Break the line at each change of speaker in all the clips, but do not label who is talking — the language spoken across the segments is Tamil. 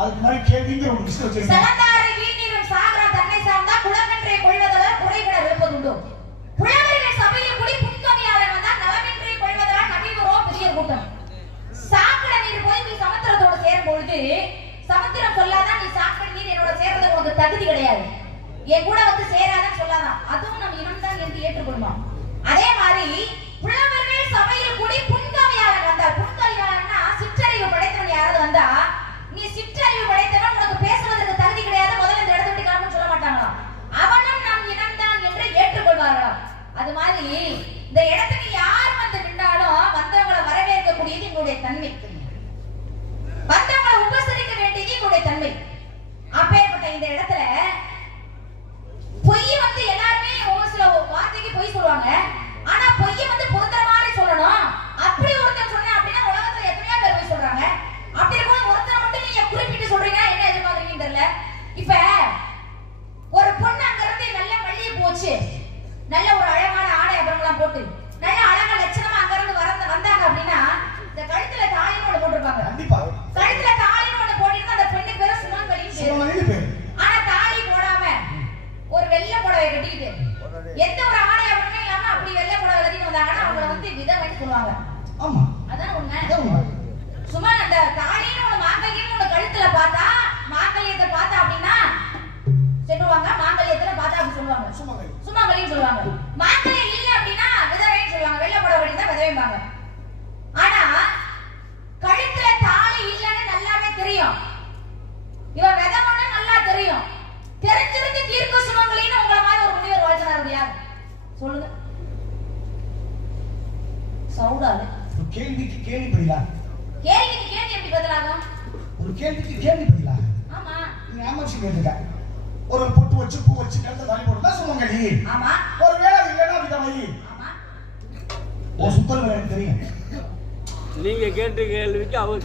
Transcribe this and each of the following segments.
அதுக்கு மாதிரி கேள்விங்கிற ஒரு விஷயம் வச்சிருக்கேன்
சாகரம் தன்னை சார்ந்தா குலகன்றை கொள்வதற்கு தகுதி கிடையாது. என் கூட வந்து சேராதான் சொல்லாதான் அதுவும் நம்ம இனம் தான் என்று ஏற்றுக்கொள்வோம். அதே மாதிரி புலவர்கள் சபையில் கூடி புன்கவியாளர் வந்தார். புன்கவியாளர்னா சிற்றறிவு படைத்தவன் யாராவது வந்தா நீ சிற்றறிவு படைத்தவன் உனக்கு பேசுவதற்கு தகுதி கிடையாது. முதல்ல இந்த இடத்தை விட்டு கிளம்புன்னு சொல்ல மாட்டாங்களாம் அவனும் நம் இனம் தான் என்று ஏற்றுக்கொள்வாராம் அது மாதிரி இந்த இடத்துக்கு யார் வந்து நின்றாலும் வந்தவங்களை வரவேற்கக்கூடியது எங்களுடைய தன்மை. வந்தவங்களை உபசரிக்க வேண்டியது எங்களுடைய தன்மை. அப்பே இந்த இடத்துல பொய் வந்து எல்லாருமே ஒரு சில வார்த்தைக்கு பொய் சொல்லுவாங்க.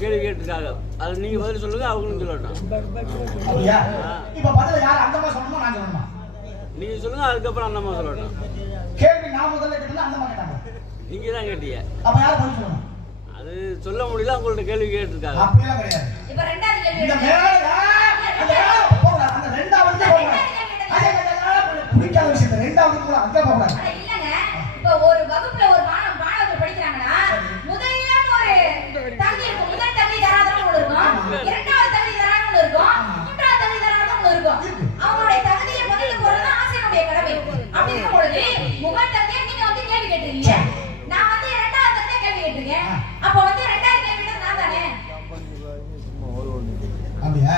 கேள்வி
கேட்டிருக்காங்க அது நீங்க பதில் சொல்லுங்க அவங்களும்
சொல்லணும்
நீங்க சொல்லுங்க அதுக்கப்புறம் அந்த அம்மா சொல்லட்டும் நீங்க தான் கேட்டீங்க. அது சொல்ல முடியல உங்கள்ட்ட கேள்வி கேட்டிருக்காங்க.
ஒரு வகுப்புல
அப்படியா?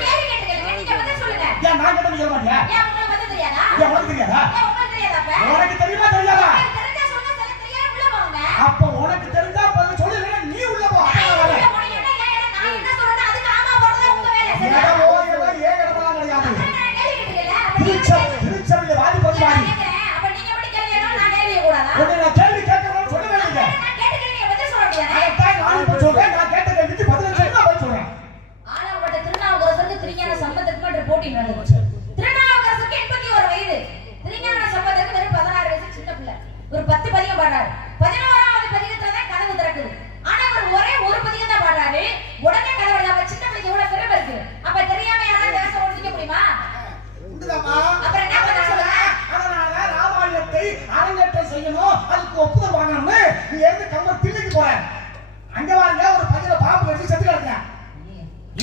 நான்
கேட்டது சொல்ல
உனக்கு தெரியாதா?
உனக்கு தெரியாதா? உனக்கு தெரியுமா தெரியாதா?
அரங்கேற்றை செய்யணும் அதுக்கு ஒப்புதல் வாங்கணும்னு நீ எந்த
கம்ப தில்லைக்கு போற. அங்க வாங்க ஒரு
பையன பாம்பு கடிச்சு செத்து கிடக்குறேன்.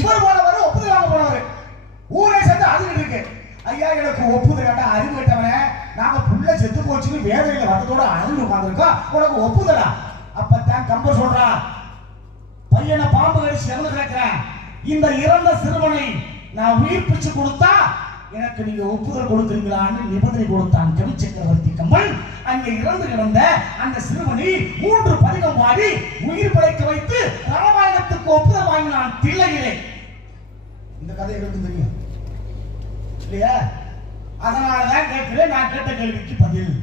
இவர்
போல
வர
ஒப்புதல் வாங்க போனவர்.
ஊரே
சேர்ந்து
அதுகிட்டு இருக்கு. ஐயா எனக்கு ஒப்புதல் கேட்டா
அறிவு கேட்டவன நாங்க புள்ள செத்து போச்சுன்னு வேதனையில வட்டத்தோட அழுது உட்காந்துருக்கோம் உனக்கு ஒப்புதலா? அப்பத்தான் கம்ப சொல்றா பையனை பாம்பு கடிச்சு இறந்து கிடக்குறேன். இந்த இறந்த சிறுவனை நான் உயிர்ப்பிச்சு கொடுத்தா எனக்கு நீங்க ஒப்புதல் கொடுக்குறீங்களான்னு நிபந்தனை கொடுத்தான் கவி சக்கரவர்த்தி கம்பன். அங்கே இறந்து கிடந்த அந்த சிறுவனை மூன்று பதிகம் பாடி உயிர் பிழைக்க வைத்து ராமாயணத்துக்கு ஒப்புதல் வாங்கினான் தில்லையிலே. இந்த கதை எனக்கு தெரியும். இல்லையா? அதனாலதான் கேட்கிறேன் நான் கேட்ட கேள்விக்கு பதில்.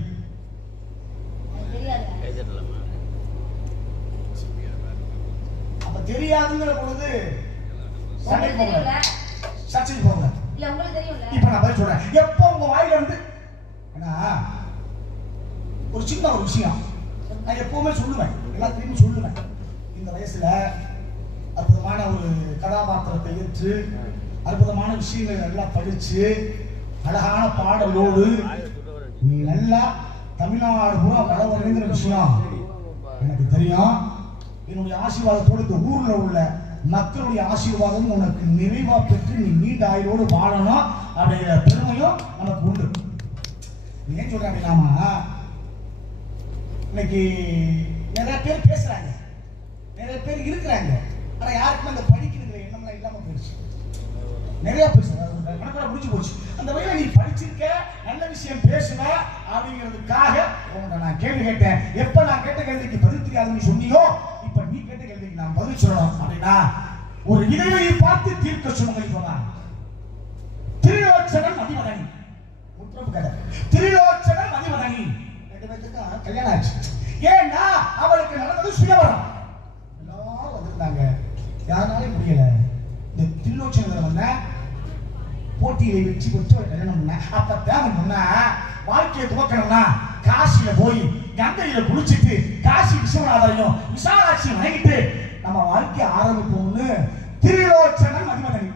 அப்ப தெரியாதுங்கிற பொழுது
உங்களுக்கு
போங்க. சர்ச்சைக்கு போங்க.
இல்ல உங்களுக்கு தெரியும்ல
இப்போ நான் பதில் சொல்றேன். எப்போ உங்க வாயில இருந்து ஒரு சின்ன ஒரு விஷயம். நான் எப்பவுமே சொல்லுவேன். எல்லாத்தையும் சொல்லுவேன். இந்த வயசுல அற்புதமான ஒரு கதாபாத்திரத்தை ஏற்று அற்புதமான விஷயங்களை நல்லா படிச்சு அழகான பாடலோடு நீ நல்லா தமிழ்நாடு பூரா வளவரைங்கிற விஷயம். எனக்கு தெரியும். என்னுடைய ஆசீர்வாதத்தோடு இந்த ஊர்ல உள்ள மக்களுடைய ஆசீர்வாதம் உனக்கு நிறைவா பெற்று நீ நீண்ட ஆயுளோடு வாழணும். அப்படிங்கிற பெருமையும் நமக்கு உண்டு. நீ ஏன் சொல்றேன் அப்படின்னாமா இன்னைக்கு நிறைய பேர் பேசுறாங்க. நிறைய பேர் இருக்கிறாங்க. ஆனா யாருக்குமே அந்த படிக்கிற எண்ணம்லாம் இல்லாம போயிடுச்சு. நிறைய போயிடுச்சு கணக்கெல்லாம் முடிச்சு போச்சு. அந்த வகையில் நீ படிச்சிருக்க நல்ல விஷயம் பேசுன அப்படிங்கிறதுக்காக உன்கிட்ட நான் கேள்வி கேட்டேன். எப்ப நான் கேட்ட கேள்விக்கு பதில் தெரியாதுன்னு சொன்னியோ நீ கேட்ட கேள்விக்கு நான் பதில் சொல்லணும். அப்படின்னா ஒரு இடைவெளியை பார்த்து தீர்க்க சொல்லுங்க சொன்னார் திரிலோச்சனன் மதிமதனி முற்றப்பு கதை திரிலோச்சனன் மதிமதனி ரெண்டு பேருக்கு கல்யாணம் ஆச்சு. ஏன்னா அவளுக்கு நடந்தது சுயவரம். எல்லாரும் வந்திருந்தாங்க. யாருனாலும் முடியல. இந்த திரிலோச்சனங்களை வந்த போட்டியை வச்சு பெற்று கல்யாணம் பண்ண. அப்பதான் அவன் சொன்னா வாழ்க்கையை துவக்கணும்னா காசியில போய் கங்கையில குளிச்சுட்டு காசி விஸ்வநாதரையும் விசாலாட்சியும் வணங்கிட்டு நம்ம வாழ்க்கையை ஆரம்பிப்போம்னு திரிலோச்சனன் மதிமதனி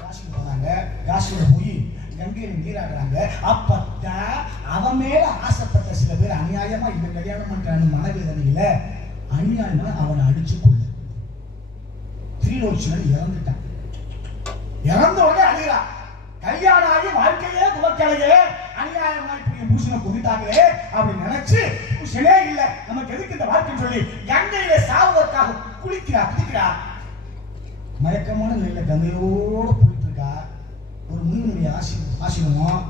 காசிக்கு போனாங்க காசியோட போய் கங்கையில நீராடுறாங்க. அப்பத்தான் அவன் மேல ஆசைப்பட்ட சில பேர் அநியாயமா இவன் கல்யாணம் பண்றான்னு மனவேதனையில அநியாயமா அவனை அடிச்சு கொள்ள திருலோச்சனன் இறந்துட்டான். இறந்த உடனே அழுகிறா. கல்யாணம் ஆகி வாழ்க்கையே துவக்கலையே அநியாயமா புருஷனை கொண்டுட்டாங்களே அப்படின்னு நினைச்சு புருஷனே இல்ல நமக்கு எதுக்கு இந்த வாழ்க்கைன்னு சொல்லி கங்கையில சாவதற்காக குளிக்கிறா குளிக்கிறா மயக்கமான நிலையில கங்கையோட போயிட்டு இருக்கா ஒரு மீனுடைய ஆசி ஆசிரமம்.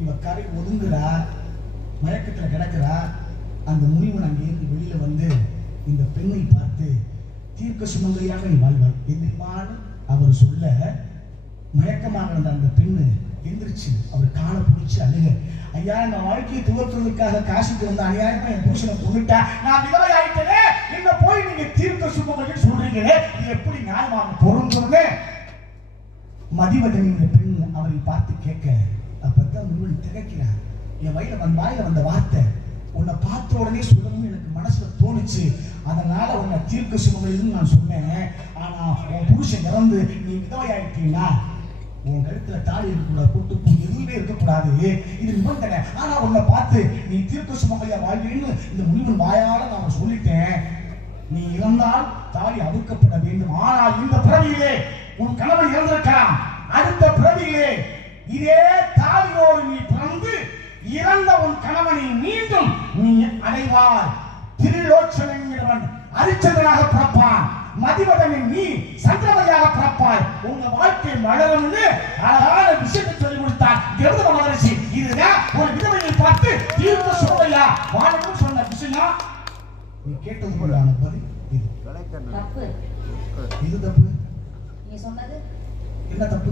இவ கரை ஒதுங்குறா மயக்கத்துல கிடக்குறா. அந்த முனிவன் அங்கிருந்து வெளியில வந்து இந்த பெண்ணை பார்த்து தீர்க்க சுமங்கலியாக நீ வாழ்வாய். எந்திரிமான்னு அவர் சொல்ல மயக்கமாக இருந்த அந்த பெண்ணு எந்திரிச்சு அவர் காலை பிடிச்சி அழுக. ஐயா இந்த வாழ்க்கையை துவக்கிறதுக்காக காசுக்கு வந்த அநியாயமா என் புருஷனை கொண்டுட்டா நான் விதவை ஆயிட்டேனே என்ன போய் நீங்க தீர்க்க சுமங்கலின்னு சொல்றீங்களே? இது எப்படி நியாயமாக பொருந்தும்னு மதிவதனின் பெண் அவரை பார்த்து கேட்க அப்பதான் முருகன் திகைக்கிறார். என் வயல வந்த வாயில வந்த வார்த்தை. உன்னை பார்த்த உடனே சொல்லணும்னு எனக்கு மனசுல தோணுச்சு. அதனால உன்னை தீர்க்க சுமங்கலின்னு நான் சொன்னேன். ஆனா உன் புருஷன் இறந்து நீ விதவை ஆயிட்டீங்களா உன் கழுத்துல தாடி இருக்கக்கூடாது கூட்டு பூ எதுவுமே இருக்கக்கூடாது. இது நிபந்தனை. ஆனா உன்னை பார்த்து நீ தீர்க்க சுமங்கலியா வாழ்வீன்னு இந்த முனிவன் வாயால நான் சொல்லிட்டேன். நீ இறந்தால் தாலி அவுக்கப்பட வேண்டும். ஆனால் இந்த பிறவியிலே உன் கணவன் இறந்திருக்கலாம். அடுத்த பிறவியிலே இதே தாலியோடு நீ பிறந்து இறந்த உன் கணவனை மீண்டும் நீ அடைவாய். திருலோச்சனங்கிறவன் அரிச்சதனாக பிறப்பான். மதிவதனின் நீ சந்திரமையாக பிறப்பாய். உங்க வாழ்க்கை மலரும்னு அழகான விஷயத்தை சொல்லி கொடுத்தார் கருத மகரிஷி இதுதான் ஒரு விதவையை பார்த்து தீர்த்த சோதையா வாழணும்னு சொன்ன விஷயம்? நீ கேட்டது போலான பதில் இது.
தப்பு.
இது தப்பு.
நீங்க சொன்னது?
என்ன தப்பு?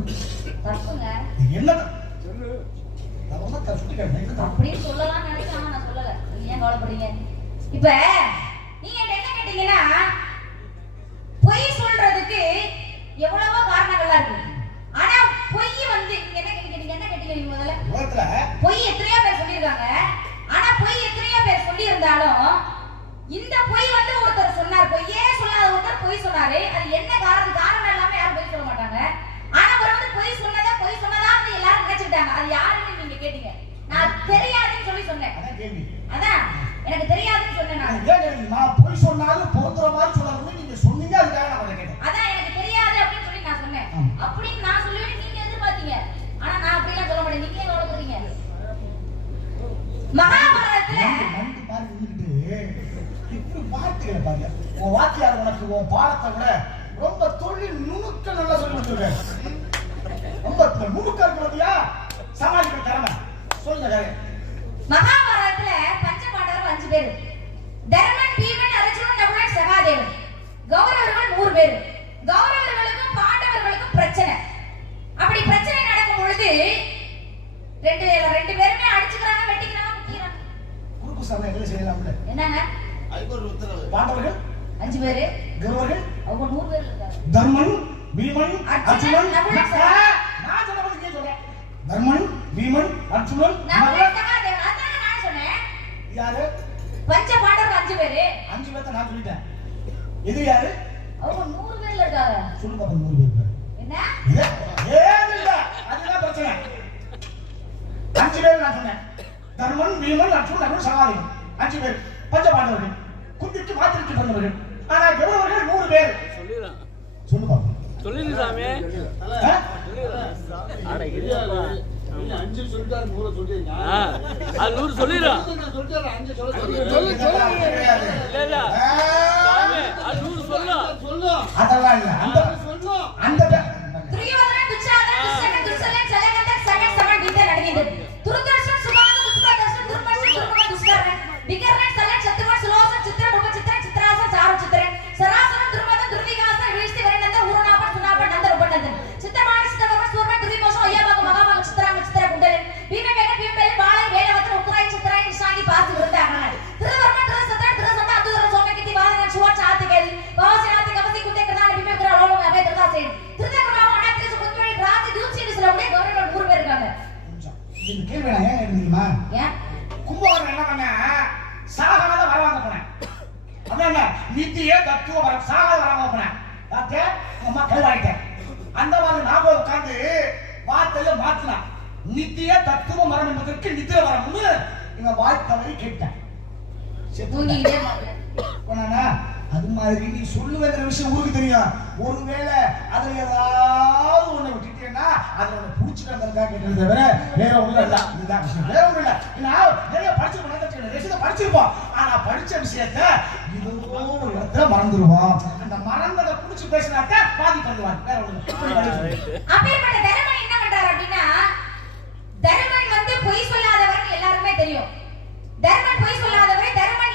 தப்புங்க.
என்ன தப்பு?
அப்படின்னு சொல்லலாம் நினைச்சேன் நான் சொல்லல. நீங்க ஏன் கவலைப்படுறீங்க? இப்ப நீங்க என்ன கேட்டீங்கன்னா பொய் சொல்றதுக்கு எவ்வளவோ காரணங்கள்லாம் இருக்கு. ஆனா பொய் வந்து எனக்கு என்ன கேட்டீங்க என்ன கேட்டீங்க முதல்ல
உலகத்துல
பொய் எத்தனையோ பேர் சொல்லியிருக்காங்க ஆனா பொய் எத்தனையோ பேர் சொல்லியிருந்தாலும் இந்த பொய் வந்து ஒருத்தர் சொன்னார் பொய்யே சொல்லாத ஒருத்தர் பொய் சொன்னாரு அது என்ன காரணம் காரணம் இல்லாம யாரும் பொய் சொல்ல மாட்டாங்க ஆனா அவர் வந்து பொய் சொன்னதா பொய் சொன்னதா வந்து எல்லாரும் நினைச்சுக்கிட்டாங்க அது யாருன்னு நீங்க கேட்டீங்க நான் தெரியாதுன்னு சொல்லி சொன்னேன்
அதான் கேள்வி
அதான் எனக்கு தெரியாதுன்னு சொன்னேன் நான்
நான் ஏன் கேள்வி? நான் பொய் சொன்னாலும் பொருந்துற மாதிரி சொல்லணும்னு நீங்க சொன்னீங்க அதுக்காக நான் உங்களை கேட்டேன்
அதான் எனக்கு தெரியாது அப்படின்னு சொல்லி நான் சொன்னேன்
ஆமா.
அப்படி மகாபாரதத்துல
நண்டு மாதிரி நின்னுக்கிட்டு இப்படி வார்த்தைகளை பாருங்க உன் வாத்தியார் உனக்கு உன் பாடத்தை விட ரொம்ப தொழில் நுணுக்க நல்லா சொல்லி ரொம்ப நுணுக்க இருக்கு பாத்தியா? சமாளிக்கிற திறமை. சொல்லுங்க.
மகாபாரதத்துல பஞ்ச பாண்டவர்கள் அஞ்சு பேர். தர்மன் பீமன் அர்ஜுனன் நகுலன் சகாதேவன். கௌரவர்கள் நூறு பேர். கௌரவர்களுக்கும் பாண்டவர்களுக்கும் பிரச்சனை. அப்படி பிரச்சனை நடக்கும் பொழுது ரெண்டு ரெண்டு பேருமே அடிச்சுக்கிறாங்க வெட்டிக்கிறாங்க
குறுக்கு சபை என்ன செய்யலாம்ல.
என்னங்க?
பாண்டவர்கள்?
அஞ்சு பேரு.
கௌரவர்கள்
அவங்க நூறு பேர் இருக்காங்க.
தர்மன் பீமன்
அர்ஜுனன்,
அர்ஜுனன். நான் சொன்ன பத்தி சொல்றேன் தர்மன் பீமன் அர்ஜுனன்
நான் சொன்னேன்.
யாரு?
பஞ்ச பாண்டவர்கள் அஞ்சு பேரு.
அஞ்சு பேர்த்த நான் சொல்லிட்டேன். இது யாரு?
அவங்க நூறு பேர்ல இருக்காங்க.
சொல்லு பாப்பா நூறு பேர்
என்ன?
ஏன் இல்ல. அதுதான் பிரச்சனை. அஞ்சு பேர் நான் சொன்னேன். தர்மன் பீமன் அர்ஜுன் நகுல் சகாதேவன் அஞ்சு பேர். பஞ்ச பாண்டவர்கள். குந்திக்கு மாத்திரைக்கு பிறந்தவர்கள். ஆனா கௌரவர்கள் நூறு பேர்.
சொல்லிடுறான்.
சொல்லு பாப்பா
சொல்லிடு சாமி.
அஞ்சு சொல்லிட்டாரு நூறு சொல்றீங்க
ஆ அது நூறு சொல்லிடுறான்
நான் சொல்லிட்டாரு அஞ்சு சொல்ல
பார்த்தே உங்க அம்மா கழுவாயிட்டேன் அந்த மாதிரி ஞாபகம் உட்கார்ந்து வார்த்தையில மாத்தினான் நித்திய தத்துவ மரம் என்பதற்கு நித்திர வரம்னு இவன் வாய் தவறி கேட்டேன். அது மாதிரி நீ சொல்லுவேங்கிற விஷயம் ஊருக்கு தெரியும். ஒருவேளை அதுல ஏதாவது ஒண்ணு விட்டுட்டேன்னா அது உன்னை புடிச்சுக்கிறதுக்காக கேட்டது தவிர வேற ஒண்ணும் இல்ல. இதுதான் விஷயம். வேற ஒண்ணும் இல்ல. நான் நிறைய படிச்சிருப்போம் ரசித படிச்சிருப்போம். ஆனா படிச்ச விஷயத்த ஏதோ ஒரு இடத்துல மறந்துடுவோம் அந்த மறந்ததை புடிச்சு பேசினாக்க பாதி பண்ணுவாங்க வேற ஒண்ணு
அப்பேற்பட்ட தருமன் என்ன பண்றாரு அப்படின்னா தருமன் வந்து பொய் சொல்லாதவர்கள் எல்லாருமே தெரியும். தருமன் பொய் சொல்லாதவரை தருமன்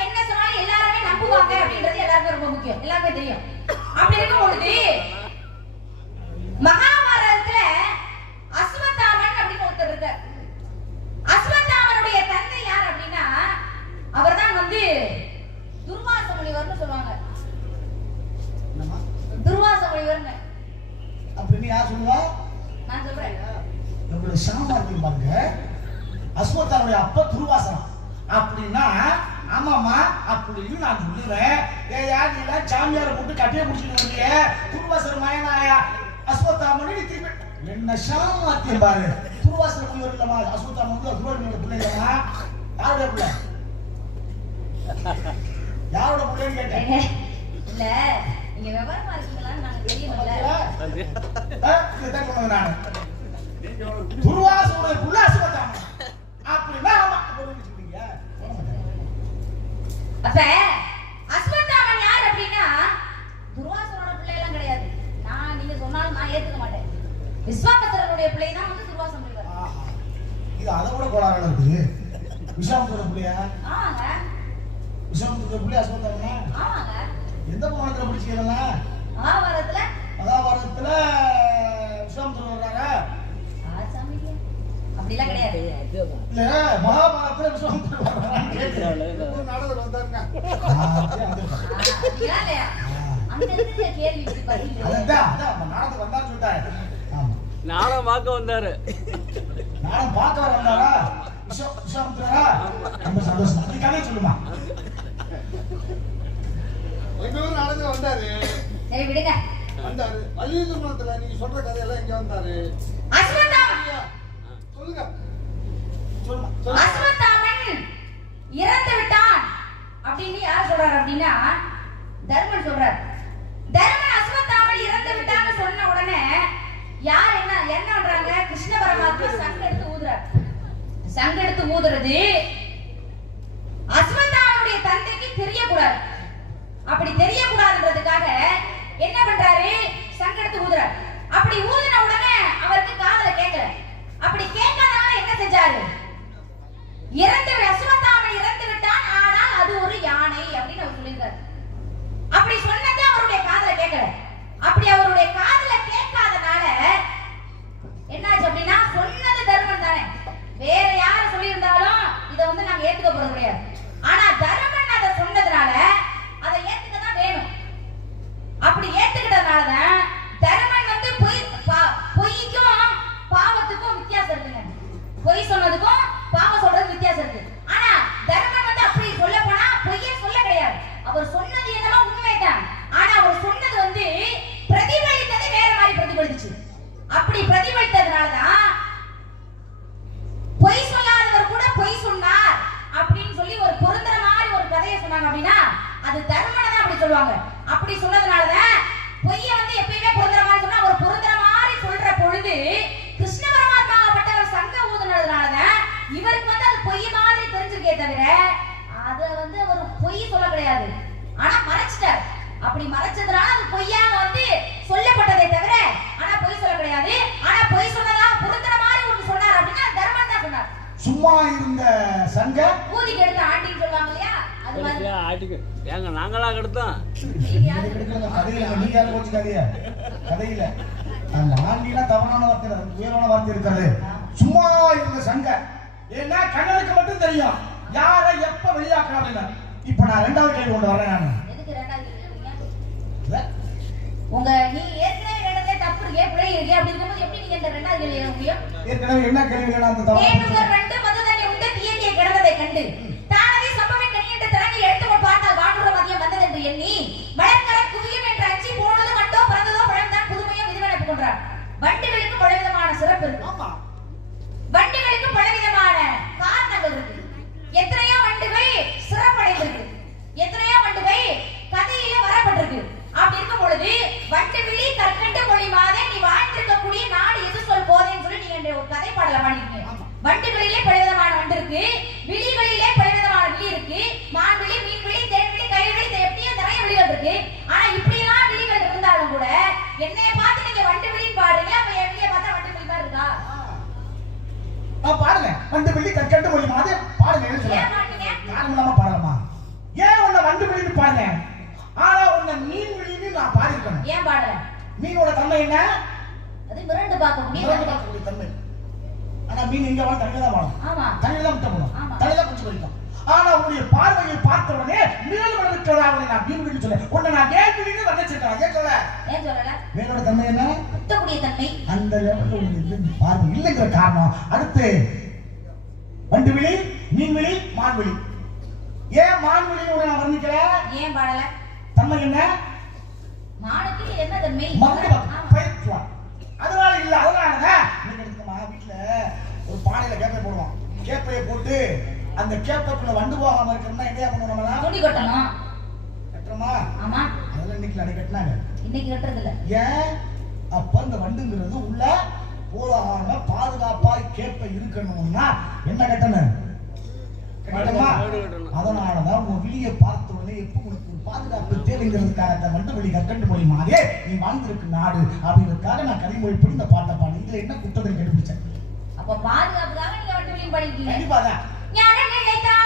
இல்லமா அஸ்வத்தாமன் வந்து துருவாசனோட பிள்ளை இல்லமா யாருடைய பிள்ளை? யாரோட பிள்ளைன்னு கேட்டேன்.
இல்ல நீங்க விவரமா இருக்கீங்களான்னு நாங்க
நானு. துர்வாசனுடைய புள்ள அஸ்வத்தாமன் அப்படின்னா ஆமா சொல்றீங்க?
அப்ப அஸ்வத்தாமன் யார் அப்படின்னா துர்வாசனோட பிள்ளை எல்லாம் கிடையாது. நான் நீங்க சொன்னாலும் நான் ஏத்துக்க மாட்டேன். விஸ்வாமித்திரனுடைய பிள்ளை தான் வந்து துர்வாசன் முனிவர்
ஆஹா. இது அதை விட கோளாறான இருக்குது? விசாமத்தோட பிள்ளையா?
ஆமாங்க.
விசாமத்தோட பிள்ளை
ஆமாங்க.
எந்த புராணத்துல படிச்சுக்கலாம்
மகாபாரதத்துல
வர்றாரா?
ஆசாமிங்க. அப்படிலாம் கிடையாது.
இல்ல மகாபாரதத்துல கேட்கிறேன்.
ஒரு நாடகம் வந்தாருங்க.
நானும் பார்க்க வந்தாரு.
நானும் பார்க்க வந்தாரா ரொம்ப சந்தோஷம். கதையை சொல்லுமா?
எங்க ஊர் நாடகம் வந்தாரு.
சரி விடுங்க.
வந்தாரு. வள்ளி திருமணத்துல நீங்க சொல்ற கதையெல்லாம் இங்க வந்தாரு? சொல்லுங்க.
அஸ்வத்தாமன் இறந்து விட்டான். அப்படின்னு யார் சொல்றாரு அப்படின்னா தர்மன் சொல்றார். தர்மன் அஸ்வத்தாமன் இறந்து விட்டான்னு சொன்ன உடனே யார் என்ன என்ன பண்றாங்க? கிருஷ்ண பரமாத்மா சங்க சங்கெடுத்து ஊதுறார் சங்க தந்தைக்கு தெரியக்கூடாது. அப்படி தெரியக்கூடாதுன்றதுக்காக என்ன பண்றாரு? சங்கெடுத்து ஊதுறாரு. அப்படி ஊதின உடனே அவருக்கு காதல கேட்கல அப்படி கேட்காதனால என்ன செஞ்சாரு? இறந்து அசுவத்தாமன் இறந்து விட்டான். ஆனால் அது ஒரு யானை அப்படின்னு அவர் சொல்லியிருக்காரு. அப்படி சொன்னது அவருடைய காதல கேட்கல அப்படி அவருடைய காதுல
சும்மா இருந்த சங்க
ஊதிக்கு எடுத்த ஆண்டின்னு சொல்லுவாங்க இல்லையா அது மாதிரி.
ஆட்டுக்கு. ஏங்க நாங்களா கெடுத்தோம்
நீங்க யாரு?
கிடைக்கிறது கதையில நீங்க யாரும் கோச்சுக்காதீங்க கதையில. அந்த ஆண்டினா தவறான வார்த்தை உயர்வான வார்த்தை இருக்கிறது. சும்மா இருந்த சங்க. ஏன்னா கண்ணனுக்கு மட்டும் தெரியும். யாரை எப்ப வெளியாக்கலாம் அப்படின்னு இப்ப நான் ரெண்டாவது கேள்வி கொண்டு வரேன் நான்.
உங்க நீங்க ஏற்கனவே ரெண்டதே தப்பு இருக்கே பிழை இருக்கே அப்படி இருக்கும்போது எப்படி நீங்க இந்த ரெண்டாவது கேள்வி எழுத முடியும்?
ஏற்கனவே என்ன கேள்விகள் அந்த தவறான
ரெண்டு கண்டு. தானவே சம்பவை கணியிட்டு திறங்கி எடுத்து பார்த்தால் வானுற மதியம் வந்தது என்று எண்ணி வளர்க்கர குவியும் என்று அஞ்சி போனது மட்டோ பிறந்ததோ பழம்தான் புதுமையும் விதிவனப்பு கொன்றார் வண்டுகளுக்கு பலவிதமான சிறப்பு இருக்கு வண்டுகளுக்கு பலவிதமான காரணங்கள் இருக்கு. எத்தனையோ வண்டுகள் சிறப்படைந்திருக்கு எத்தனையோ வண்டுகள் கதையில வரப்பட்டிருக்கு அப்படி இருக்கும் பொழுது வண்டு விழி கற்கண்டு மொழி மாதே நீ வாழ்ந்திருக்கக்கூடிய நாடு எது சொல் போதேன்னு சொல்லி நீங்க இந்த ஒரு கதை பாடல பாடிருக்கீங்க வண்டுகளிலே பலவிதமான வண்டு இருக்கு விழிகளிலே பலவிதமான விழி இருக்கு மான் விழி மீன் விழி தேன் விழி கை விழி இது எப்படியோ நிறைய விழிகள் இருக்கு ஆனா இப்படி எல்லாம் விழிகள் இருந்தாலும் கூட என்னைய பார்த்து நீங்க வண்டு விழின்னு பாடுறீங்க அப்ப என் விழிய பார்த்தா வண்டு விழி மாதிரி இருக்கா
நான் வண்டு பிள்ளி கற்கண்டு மொழி மாதிரி பாடுங்க
ஏன் மாட்டீங்க
காரணம் இல்லாம பாடலாமா? ஏன் உன்னை வண்டு பிள்ளின்னு பாடுங்க ஆனா உன்னை மீன் விழின்னு நான் பாடிருக்கேன்
ஏன் பாடல?
மீனோட தன்மை என்ன?
அது மிரண்டு பார்க்கக்கூடிய
மிரண்டு
தன்மை.
பார்க்கக்கூடிய தன்மை. ஆனா மீன் எங்க வாழும்? தண்ணியில தான் வாழும்.
ஆமா.
தண்ணியில தான் முட்டை போடும்.
ஆமா.
தண்ணியில குச்சி பொறிக்கும் ஆனா உன்னுடைய பார்வையை பார்த்த உடனே மேல் வளர்க்கிறதா உன்னை நான் மீன் விழி சொல்ல உன்னை நான் வேல் விழின்னு வர்ணிச்சிருக்கேன்? ஏன் சொல்ல
ஏன் சொல்லல?
மேலோட தன்மை என்ன?
குத்தக்கூடிய தன்மை.
அந்த லெவலில் இல்லை பார்வை இல்லைங்கிற காரணம். அடுத்து வண்டு விழி மீன் விழி மான் விழி ஏன் மான் விழி உன்னை நான் வர்ணிக்கல?
ஏன் பாடல?
தன்மை என்ன?
மானுக்கு என்ன தன்மை?
மருந்து
ஆமா.
பயிற்றுவான். அதனால இல்ல அதனாலதான் நீங்க எடுத்துக்கமா வீட்டுல ஒரு பானையில கேப்பை போடுவோம் கேப்பையை போட்டு அந்த கேப்பைக்குள்ள வண்டு போகாம இருக்கணும்னா என்னையா பண்ணுவோம் நம்மலாம்
துணி கட்டணும்.
கட்டுறோமா?
ஆமா.
அதெல்லாம் இன்னைக்கு அடை கட்டினாங்க.
இன்னைக்கு கட்டுறது இல்ல
ஏன்? அப்ப இந்த வண்டுங்கிறது உள்ள போகாம பாதுகாப்பா கேப்பை இருக்கணும்னா என்ன கட்டணும்?
வண்டு.
அதனாலதான் உன் விழியை பார்த்த உடனே எப்ப உனக்கு பாதுகாப்பு தேவைங்கிறதுக்காக வண்டு வழி கற்கண்டு மொழி மாதிரியே நீ வாழ்ந்திருக்கு நாடு அப்படிங்கிறதுக்காக நான் கனிமொழிப்படி இந்த பாட்டை பாடி இதுல என்ன குற்றத்தை கண்டுபிடிச்சேன்?
அப்ப பாதுகாப்புக்காக நீங்க
கண்டிப்பா தான்.
ஞான நிலைத்தான்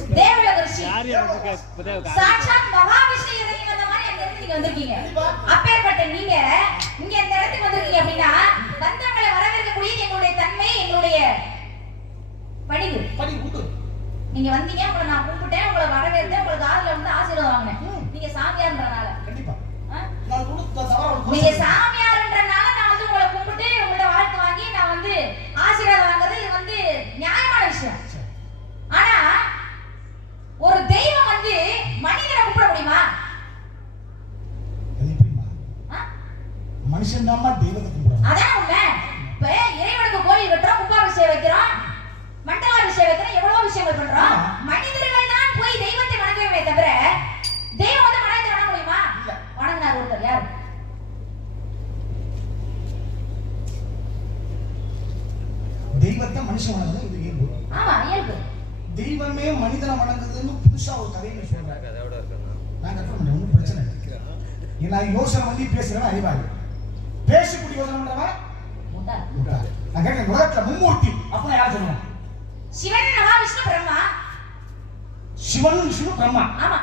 யார் யாருக்கு
சாட்சாத் மகாவிஷ்ணு இறங்கி வந்த மாதிரி அங்க இருந்து நீங்க வந்திருக்கீங்க. அப்பேற்பட்ட நீங்க இங்க இந்த இடத்துக்கு வந்திருக்கீங்க அப்படின்னா வந்தவங்களை வரவேற்கக்கூடியது எங்களுடைய தன்மை எங்களுடைய பணிவு. நீங்க வந்தீங்க உங்களை நான் கும்பிட்டேன் உங்களை வரவேற்றேன் உங்களுக்கு காதுல வந்து ஆசீர்வாதம் வாங்கினேன். நீங்க சாமியார்ன்றனால
கண்டிப்பா.
நீங்க
question.
முடியுமா மனுஷன் கோயில் கட்டுறோம் கும்பாபிஷேகம் வைக்கிறோம் மண்டலாபிஷேகம் வைக்கிறோம் எவ்வளவு விஷயங்கள் பண்றோம். மனிதர்கள் தெய்வத்தை மனதை வணங்க முடியுமா? வணங்கினார் ஒருத்தர்
தெய்வத்தை மனுஷன்
ஆமா இயல்பு.
தெய்வமே மனிதனை வணங்குதுன்னு புதுசா ஒரு கதையை நான் கற்பனை பண்ணேன் ஒன்றும் பிரச்சனை இல்லை. நான் யோசனை பண்ணி பேசுறவன் அறிவாளி. பேசிக்குடி யோசனை பண்றவன் முட்டாள். நான் கேட்கிறேன் உலகத்துல மும்மூர்த்தி அப்ப யார் சொல்லுவான்?
சிவன் மகாவிஷ்ணு பிரம்மா?
சிவன் விஷ்ணு பிரம்மா.
ஆமா.